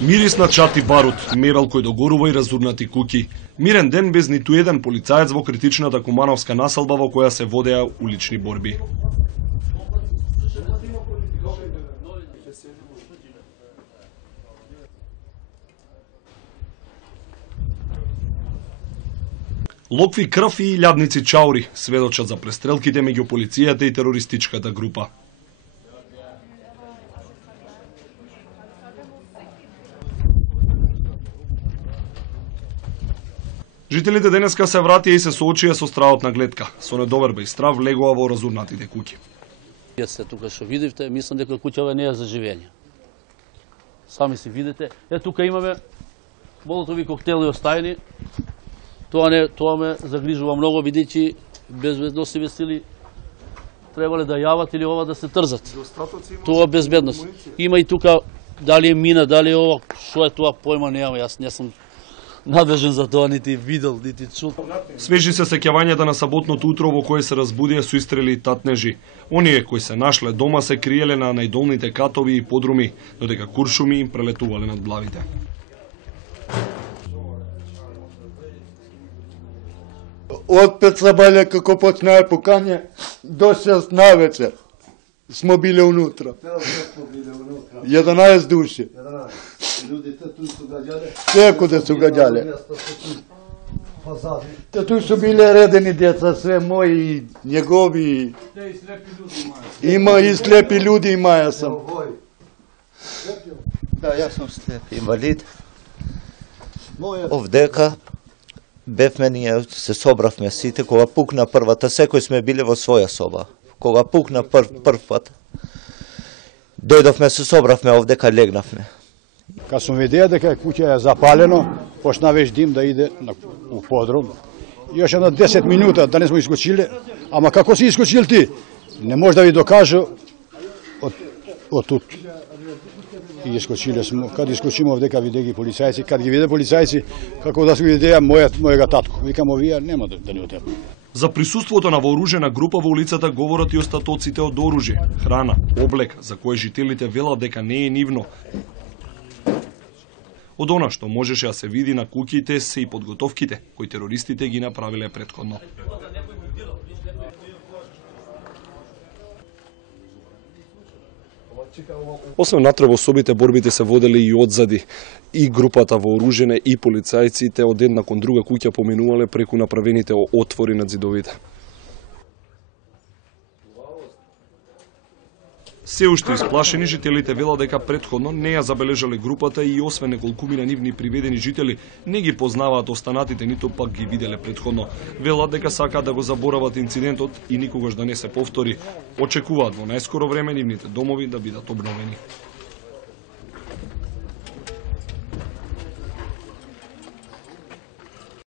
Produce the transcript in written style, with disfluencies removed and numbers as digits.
Мирис на чат и барут, мебел кој догорува и разурнати куќи. Мирен ден без ниту еден полицаец во критичната кумановска населба во која се водеа улични борби. Локви крв и илјадници чаури сведочат за престрелките меѓу полицијата и терористичката група. Жителите денеска се вратија и се соочија со стравот на гледка. Со недоверба и страв влегоа во разурнатите куќи. Се тука што видивте, мислам дека куќава не е за живење. Сами си видите. Тука имаме молотови коктели остајни. Тоа ме загрижува многу, бидејќи безбедносни сили требале да јават или ова да се трзат. Тоа безбедност. Има и тука дали е мина, дали е ова, што е тоа појма немам, јас не сум надлежен за тоа, нити видел, нити чул. Свежи се сеќавањата на саботното утро во кое се разбудија со истрели и татнежи. Оние кои се нашле дома се криеле на најдолните катови и подруми, додека куршуми им прелетувале над главите. Од 5 сабаља како почнаа пукање до 6 навечер смо биле унутра. 11 души. Секуде су гаѓале. Ту су биле редени деца, све мои, негови. Има и слепи луѓе, имаја сам. Да, јас сум слеп инвалид. Овдека бевме ние, се собравме сите, кога пукна првата, секој сме биле во своја соба. Кога пукна прв пат, дојдовме, се собравме овдека, легнавме. Кога сум видеа дека куќа е запалено, почна веќе дим да иде у подрум. Још една 10 минута да не сме искочиле, ама како си искочил ти? Не може да ви докажа од тут. И искочиле сме, кад искочиме овдека виде ги полицајци, кад ги виде полицајци, како да се видеа мојега татко. Викам, овие нема да ни отепат. За присуството на вооружена група во улицата говорат и остатоците од оружје, храна, облек, за кое жителите велат дека не е нивно. Од она што можеше да се види на куќите се и подготовките кои терористите ги направиле претходно. Освен натре во собите, борбите се водели и одзади. И групата вооружена и полицајците од една кон друга куќа поминувале преку направените отвори над зидовите. Се уште исплашени, жителите велат дека претходно не ја забележале групата и освен неколкумина нивни приведени жители не ги познаваат останатите, ниту пак ги виделе претходно. Велат дека сакаат да го заборават инцидентот и никогаш да не се повтори. Очекуваат во најскоро време нивните домови да бидат обновени.